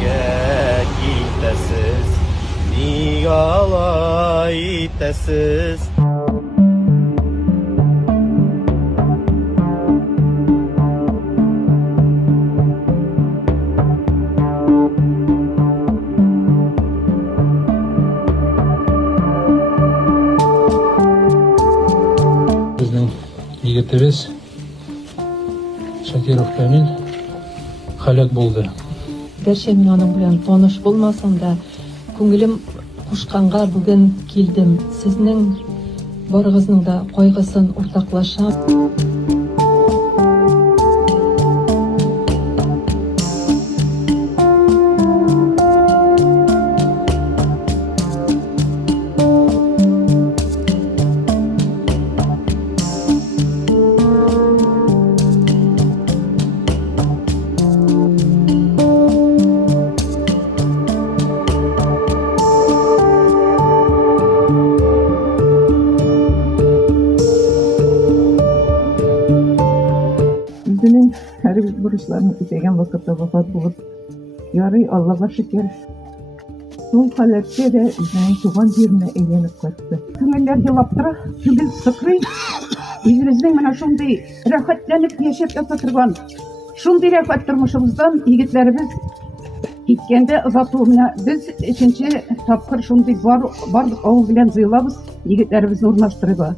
безгә китәсез, ник алай итәсез? Егетебез Шакиров Камил һәлак булды. Гәрчә мин аның белән таныш булмасам да, күңелем кушканга бүген килдем. Сезнең барыгызның да кайгысын уртаклашам. Безнең һәрбер бурычларны үтәгән вакытта вафат булып, ярый, Аллага шөкер. Ул халәттә дә безнең туган җиренә әйләнеп кайтты. Күңелләр елап тора, күңел сыкрый. Үзебезнең менә шундый рәхәтләнеп яшәп ята торган, шундый рәхәт тормышыбыздан егетләребез киткәндә озатуына без өченче тапкыр шундый барлык авыл белән җыелабыз, егетләребезне урнаштырырга.